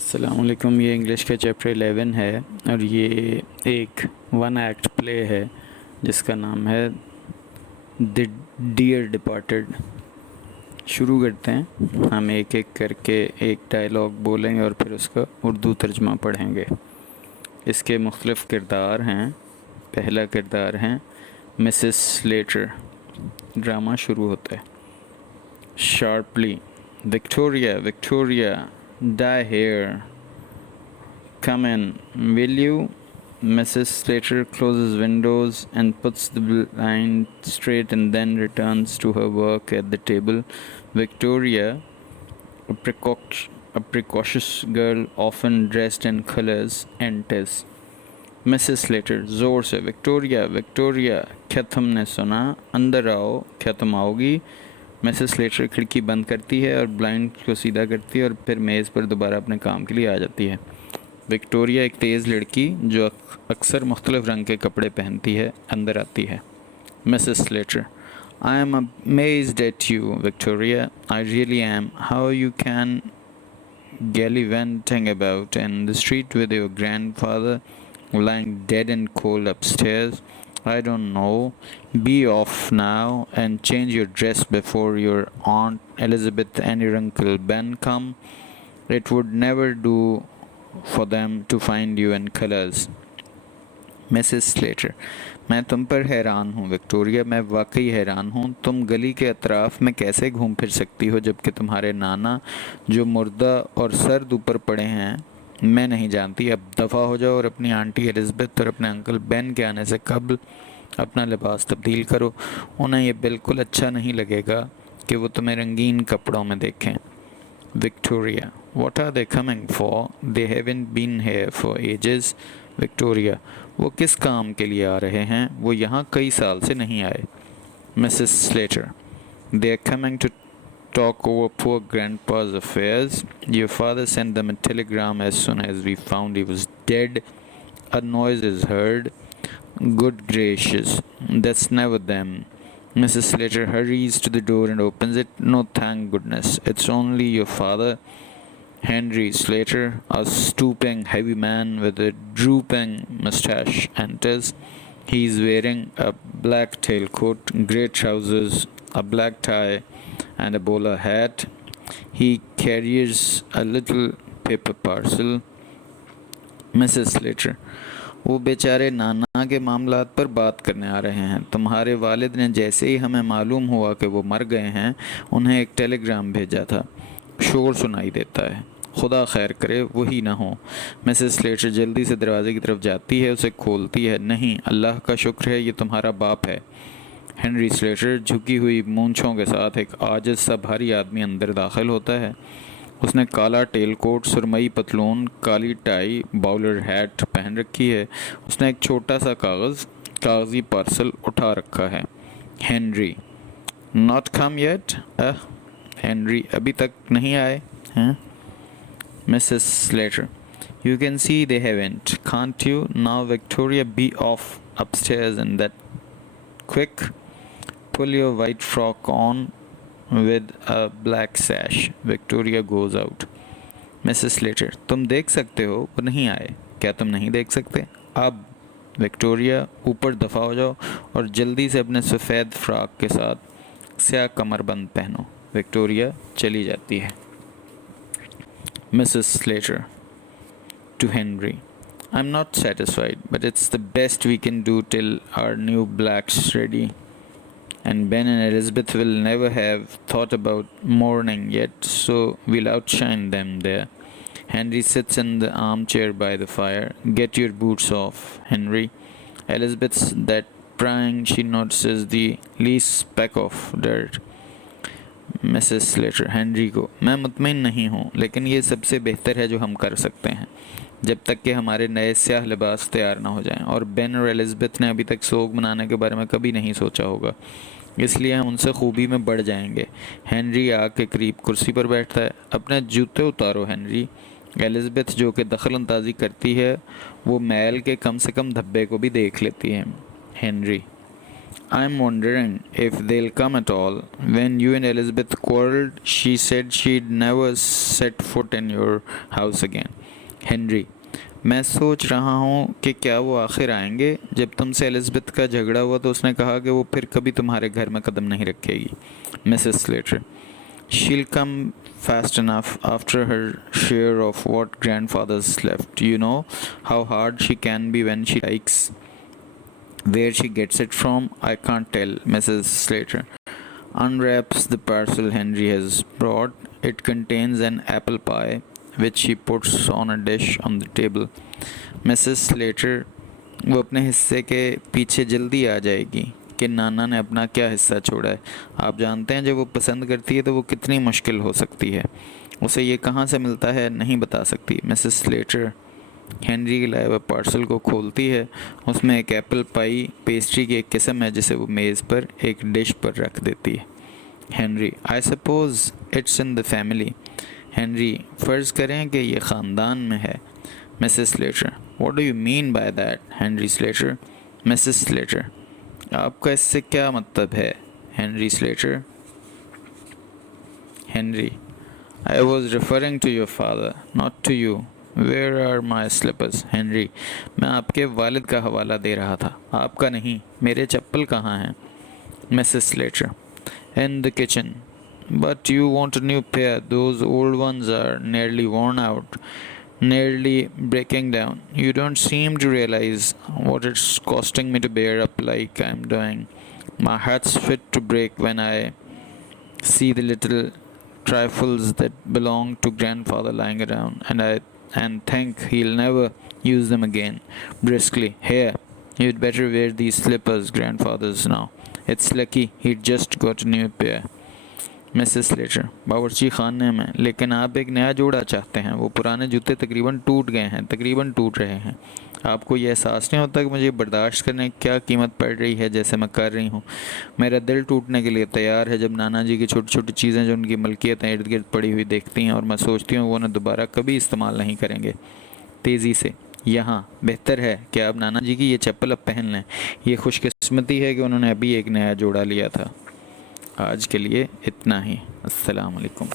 अस्सलामुअलैकुम। ये इंग्लिश का चैप्टर 11 है और ये एक वन एक्ट प्ले है जिसका नाम है द डियर डिपार्टेड। शुरू करते हैं। हम एक एक करके एक डायलॉग बोलेंगे और फिर उसका उर्दू तर्जमा पढ़ेंगे। इसके मुख्तलिफ़ किरदार हैं। पहला किरदार है मिसेस स्लेटर। ड्रामा शुरू होता है। Sharply, Victoria, Victoria, die here. Come in, will you? Mrs. Slater closes windows and puts the blind straight and then returns to her work at the table. Victoria, a precocious girl often dressed in colors, enters. Mrs. Slater जोर से, Victoria, Victoria, क्या तुमने सुना? अंदर आओ, क्या तुम आओगी? मिसेस स्लेटर खिड़की बंद करती है और ब्लाइंड को सीधा करती है और फिर मेज़ पर दोबारा अपने काम के लिए आ जाती है। विक्टोरिया, एक तेज़ लड़की जो अक्सर मुख्तलिफ रंग के कपड़े पहनती है, अंदर आती है। Mrs Slater, I am amazed at you Victoria, I really am, how you can gallivanting about in the street with your grandfather lying dead and cold upstairs. I don't know. Be off now and change your dress before your Aunt Elizabeth and your Uncle Ben come. It would never do for them to find you in colors. Mrs Slater, मैं तुम पर हैरान हूँ विक्टोरिया, मैं वाकई हैरान हूँ। तुम गली के अतराफ़ में कैसे घूम फिर सकती हो जबकि तुम्हारे नाना जो मुर्दा और सर्द ऊपर पड़े हैं, मैं नहीं जानती। अब दफ़ा हो जाओ और अपनी आंटी एलिज़ाबेथ और अपने अंकल बेन के आने से कबल अपना लिबास तब्दील करो। उन्हें यह बिल्कुल अच्छा नहीं लगेगा कि वो तुम्हें रंगीन कपड़ों में देखें। Victoria, what are they coming for? They haven't been here for ages. Victoria, वो किस काम के लिए आ रहे हैं? वो यहाँ कई साल से नहीं आए। Mrs Slater, they are coming to talk over poor grandpa's affairs. Your father sent them a telegram as soon as we found he was dead. A noise is heard. Good gracious, that's never them. Mrs. Slater hurries to the door and opens it. No, thank goodness, it's only your father. Henry Slater, a stooping, heavy man with a drooping mustache, enters. He is wearing a black tailcoat, grey trousers, a black tie, and a bowler hat. He carries a little paper parcel. Mrs. Slater, वो बेचारे नाना के मामलात पर बात करने आ रहे हैं। तुम्हारे वालिद ने जैसे ही हमें मालूम हुआ कि वो मर गए हैं, उन्हें एक टेलीग्राम भेजा था। शोर सुनाई देता है। खुदा खैर करे वही ना हो। मिसेस स्लेटर जल्दी से दरवाजे की तरफ जाती है, उसे खोलती है। नहीं, अल्लाह का शुक्र है ये तुम्हारा बाप है। हेनरी स्लेटर झुकी हुई मूंछों के साथ एक आजिज़ सा भारी आदमी अंदर दाखिल होता है। उसने काला टेल कोट, सुरमई पतलून, काली टाई, बाउलर हैट पहन रखी है। उसने एक छोटा सा कागज़ी पार्सल उठा रखा है। Henry, not come yet? Henry, अभी तक नहीं आए हैं? Mrs Slater, you can see they haven't, can't you? Now Victoria, be off upstairs and that quick. Pull your white frock on with a black sash. Victoria goes out. Mrs. Slater, तुम देख सकते हो वो नहीं आए। क्या तुम नहीं देख सकते? अब विक्टोरिया, ऊपर दफ़ा हो जाओ और जल्दी से अपने सफ़ेद फ्रॉक के साथ स्याह कमरबंद पहनो। विक्टोरिया चली जाती है। Mrs. Slater to Henry, I'm not satisfied, but it's the best we can do till our new black's ready. And Ben and Elizabeth will never have thought about mourning yet, so we'll outshine them there. Henry sits in the armchair by the fire. Get your boots off, Henry. Elizabeth's that prying she notices the least speck of dirt. Mrs Slater Henry को, मैं मुतमिन नहीं हूँ, लेकिन ये सबसे बेहतर है जो हम कर सकते हैं जब तक कि हमारे नए स्याह लिबास तैयार ना हो जाएं। और बेन और एलिज़ाबेथ ने अभी तक सोग मनाने के बारे में कभी नहीं सोचा होगा, इसलिए हम उनसे खूबी में बढ़ जाएंगे। हेनरी आग के करीब कुर्सी पर बैठता है। अपने जूते उतारो हेनरी। एलिज़ाबेथ जो कि दखल अंदाजी करती है, वो मैल के कम से कम धब्बे को भी देख लेती है। Henry, I'm wondering if they'll come at all. When you and Elizabeth quarreled, she said she'd never set foot in your house again. Henry, मैं सोच रहा हूँ कि क्या वो आखिर आएंगे. जब तुमसे एलिज़ाबेथ का झगड़ा हुआ तो उसने कहा कि वो फिर कभी तुम्हारे घर में कदम नहीं रखेगी. Mrs Slater, she'll come fast enough after her share of what grandfather's left. You know how hard she can be when she likes. Where she gets it from, I can't tell. Mrs. Slater unwraps the parcel Henry has brought. It contains an apple pie, which she puts on a dish on the table. Mrs. Slater, वो अपने हिस्से के पीछे जल्दी आ जाएगी कि नाना ने अपना क्या हिस्सा छोड़ा है. आप जानते हैं जब वो पसंद करती है तो वो कितनी मुश्किल हो सकती है. उसे ये कहाँ से मिलता है नहीं बता सकती. मिसेस स्लेटर हेनरी के लाए हुए पार्सल को खोलती है. उसमें एक एप्पल पाई पेस्ट्री की एक किस्म है जिसे वो मेज़ पर एक डिश पर रख देती है. Henry, I suppose it's in the family. Henry, फ़र्ज़ करें कि ये ख़ानदान में है. Mrs Slater, what do you mean by that? Henry Slater. Mrs Slater, आपका इससे क्या मतलब है? Henry Slater. Henry, I was referring to your father, not to you. Where are my slippers? Henry, मैं आपके वालिद का हवाला दे रहा था, आपका नहीं. मेरे चप्पल कहाँ हैं? Mrs Slater, in the kitchen. But you want a new pair. Those old ones are nearly worn out, nearly breaking down. You don't seem to realize what it's costing me to bear up like I'm doing. My heart's fit to break when I see the little trifles that belong to grandfather lying around, and think he'll never use them again. Briskly, here, you'd better wear these slippers, grandfather's now. It's lucky he'd just got a new pair. Mrs Slater, बावर्ची खाने में, लेकिन आप एक नया जोड़ा चाहते हैं. वो पुराने जूते तकरीबन टूट गए हैं, तकरीबन टूट रहे हैं. आपको ये एहसास नहीं होता कि मुझे बर्दाश्त करने की क्या कीमत पड़ रही है जैसे मैं कर रही हूँ. मेरा दिल टूटने के लिए तैयार है जब नाना जी की छोटी छोटी चीज़ें जो उनकी मलकियतें इर्द गिर्द पड़ी हुई देखती हैं और मैं सोचती हूँ वो उन्हें दोबारा कभी इस्तेमाल नहीं करेंगे. तेज़ी से, यहाँ बेहतर है कि आप नाना जी की ये चप्पल अब पहन लें. ये खुशकिस्मती है कि उन्होंने अभी एक नया जोड़ा लिया था. आज के लिए इतना ही. अस्सलाम वालेकुम.